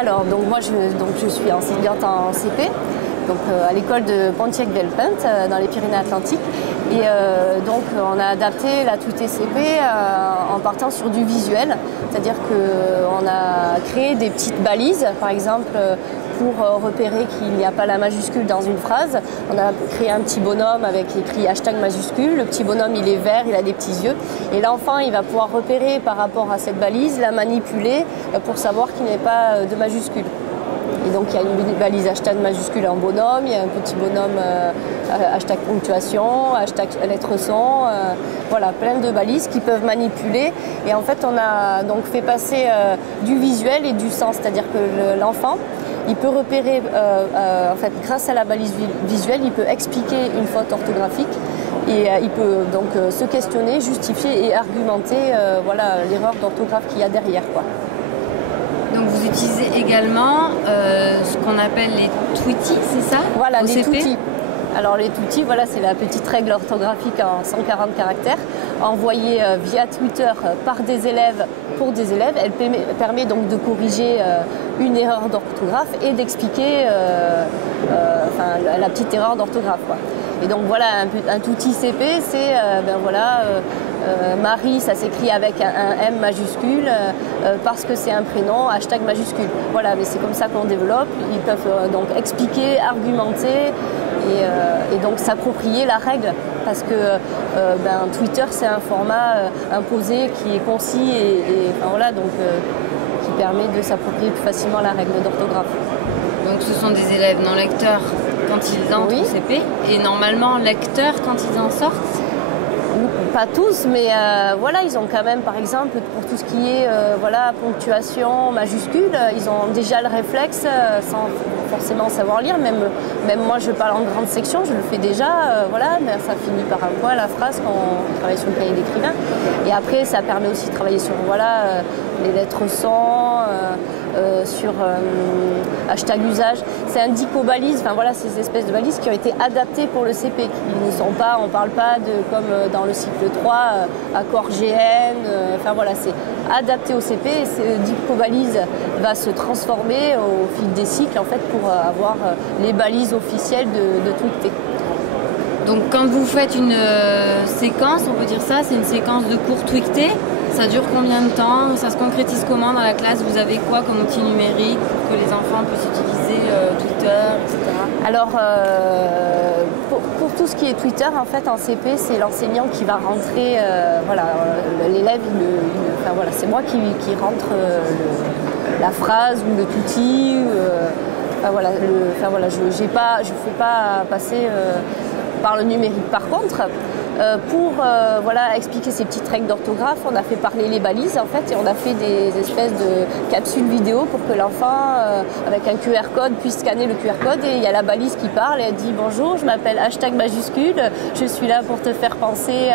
Alors, donc moi je suis enseignante en CP, donc à l'école de Pontiac-Velpint dans les Pyrénées-Atlantiques. Et donc on a adapté la Tweeté CP en partant sur du visuel, c'est-à-dire qu'on a créé des petites balises, par exemple pour repérer qu'il n'y a pas la majuscule dans une phrase. On a créé un petit bonhomme avec écrit hashtag majuscule. Le petit bonhomme, il est vert, il a des petits yeux. Et l'enfant, il va pouvoir repérer par rapport à cette balise, la manipuler pour savoir qu'il n'y ait pas de majuscule. Et donc il y a une balise hashtag majuscule en bonhomme, il y a un petit bonhomme hashtag ponctuation, hashtag lettre son, voilà, plein de balises qui peuvent manipuler. Et en fait on a donc fait passer du visuel et du sens, c'est-à-dire que l'enfant, il peut repérer, en fait, grâce à la balise visuelle, il peut expliquer une faute orthographique et il peut donc se questionner, justifier et argumenter voilà, l'erreur d'orthographe qu'il y a derrière, quoi. Donc vous utilisez également ce qu'on appelle les Tweety, c'est ça? Voilà, les Tweety. Alors les Tweety, voilà, c'est la petite règle orthographique en 140 caractères, envoyée via Twitter par des élèves pour des élèves. Elle permet donc de corriger une erreur d'orthographe et d'expliquer la petite erreur d'orthographe, quoi. Et donc voilà, un Tweety CP, c'est Marie, ça s'écrit avec un M majuscule parce que c'est un prénom, hashtag majuscule. Voilà, mais c'est comme ça qu'on développe. Ils peuvent donc expliquer, argumenter et donc s'approprier la règle. Parce que Twitter, c'est un format imposé qui est concis qui permet de s'approprier plus facilement la règle d'orthographe. Donc ce sont des élèves non lecteurs quand ils entrent au CP et normalement lecteurs quand ils en sortent? Pas tous, mais voilà, ils ont quand même, par exemple, pour tout ce qui est ponctuation, majuscule, ils ont déjà le réflexe sans forcément savoir lire. Même moi, je parle en grande section, je le fais déjà, mais ça finit par un point la phrase quand on travaille sur le cahier d'écrivain. Et après, ça permet aussi de travailler sur les lettres son, sur hashtag usage. C'est un dico-balise, ces espèces de balises qui ont été adaptées pour le CP, qui ne sont pas, on ne parle pas de comme dans le cycle 3, accord GN, c'est adapté au CP et ce dico-balise va se transformer au fil des cycles en fait pour avoir les balises officielles de Tweeté. Donc quand vous faites une séquence, on peut dire ça, c'est une séquence de cours Tweeté. Ça dure combien de temps? Ça se concrétise comment dans la classe? Vous avez quoi comme outil numérique pour que les enfants puissent utiliser Twitter, etc. Alors, pour tout ce qui est Twitter, en fait, en CP, c'est l'enseignant qui va rentrer, l'élève, c'est moi qui rentre la phrase ou le touti. Je ne fais pas passer par le numérique. Par contre, pour expliquer ces petites règles d'orthographe, on a fait parler les balises en fait et on a fait des espèces de capsules vidéo pour que l'enfant avec un QR code puisse scanner le QR code et il y a la balise qui parle et elle dit bonjour, je m'appelle hashtag majuscule, je suis là pour te faire penser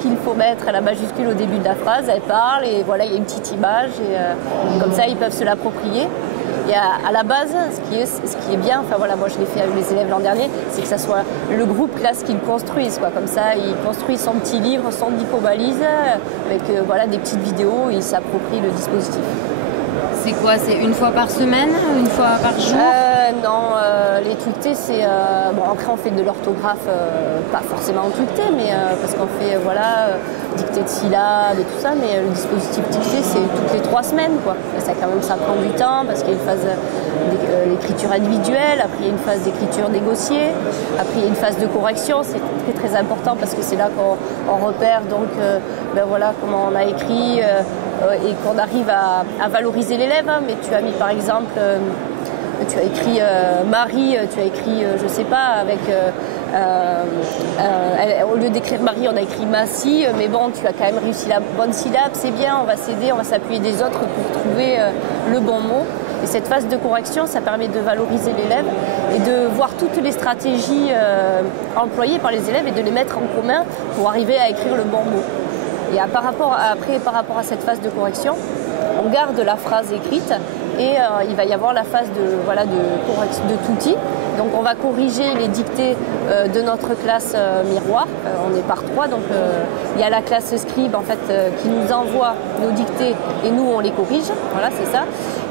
qu'il faut mettre la majuscule au début de la phrase, elle parle et voilà, il y a une petite image et comme ça ils peuvent se l'approprier. Et à la base, ce qui est bien, moi je l'ai fait avec mes élèves l'an dernier, c'est que ça soit le groupe classe qui le construise, quoi. Comme ça, il construit son petit livre, son dico-balise, avec des petites vidéos, et il s'approprie le dispositif. C'est quoi? C'est une fois par semaine? Une fois par jour? Non, les Tweeté, c'est... après, on fait de l'orthographe, pas forcément en Tweeté, mais parce qu'on fait, dictée de syllabes et tout ça, mais le dispositif dicté, c'est toutes les 3 semaines, quoi. Et ça, quand même, ça prend du temps, parce qu'il y a une phase d'écriture individuelle, après, il y a une phase d'écriture négociée, après, il y a une phase de correction, c'est très, très important, parce que c'est là qu'on repère, donc, comment on a écrit, et qu'on arrive à valoriser l'élève, hein. Mais tu as mis, par exemple... tu as écrit Marie, tu as écrit, je sais pas, avec... au lieu d'écrire Marie, on a écrit Massy, mais bon, tu as quand même réussi la bonne syllabe, c'est bien, on va s'aider, on va s'appuyer des autres pour trouver le bon mot. Et cette phase de correction, ça permet de valoriser l'élève et de voir toutes les stratégies employées par les élèves et de les mettre en commun pour arriver à écrire le bon mot. Et par rapport à cette phase de correction, on garde la phrase écrite et il va y avoir la phase de touti. Donc on va corriger les dictées de notre classe miroir. On est par 3, donc il y a la classe scribe en fait qui nous envoie nos dictées et nous on les corrige. Voilà, c'est ça.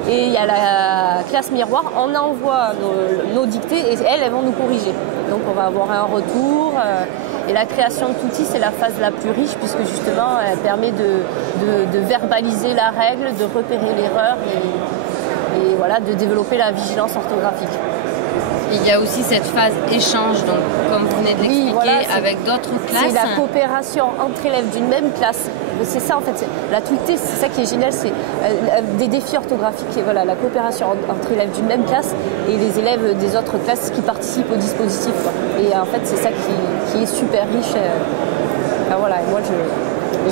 Et il y a la classe miroir, on envoie nos dictées et elles vont nous corriger. Donc on va avoir un retour. Et la création d'outils, c'est la phase la plus riche puisque justement, elle permet de verbaliser la règle, de repérer l'erreur et voilà, de développer la vigilance orthographique. Il y a aussi cette phase échange, donc comme vous venez de l'expliquer, voilà, avec d'autres classes. C'est la coopération entre élèves d'une même classe. C'est ça en fait, la tweetée, c'est ça qui est génial, c'est des défis orthographiques et voilà, la coopération entre élèves d'une même classe et les élèves des autres classes qui participent au dispositif, quoi. Et en fait, c'est ça qui est super riche. Enfin, voilà, et moi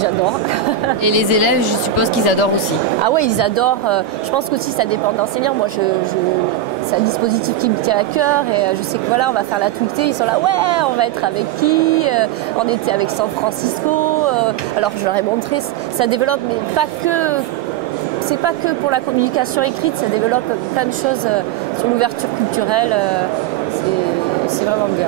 j'adore. Et les élèves, je suppose qu'ils adorent aussi. Ah ouais, ils adorent. Je pense qu'aussi ça dépend de l'enseignant. Moi, c'est un dispositif qui me tient à cœur et je sais que voilà, on va faire la tweetée. Ils sont là, ouais, on va être avec qui? On était avec San Francisco. Alors je leur ai montré, ça développe, mais pas que. C'est pas que pour la communication écrite, ça développe plein de choses sur l'ouverture culturelle. C'est vraiment bien.